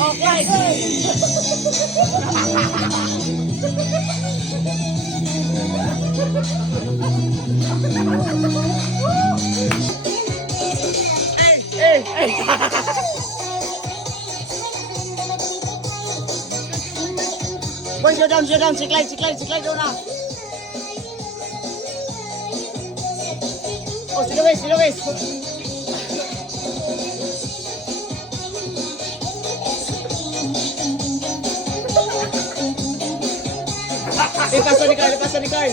Okay. Hey. Boy, slow down. Siklay doon na. Oh, sila Wes. Pasa ni Carl. Pasa ni Carl.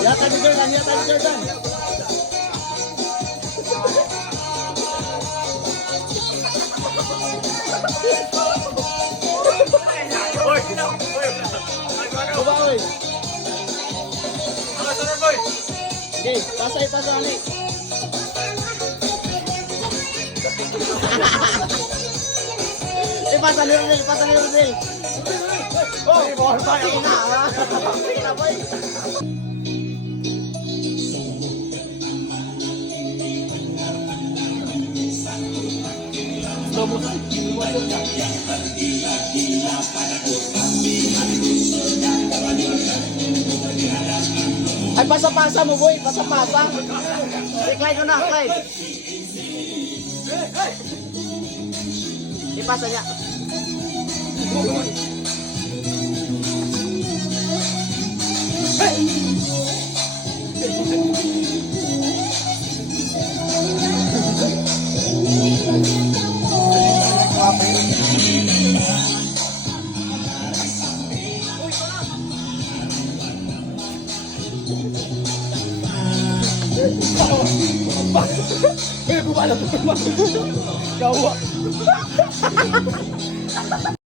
Yata ni Jordan. Coba oi. Okay, pasa ni. Pasa ni Rodel. Oh, ball pa na. Boy. Ay, pasa-pasa mo, boy. Pasa-pasa. Clyde ko na, Clyde. Ipasa niya. Eh, gumana to. Gawa.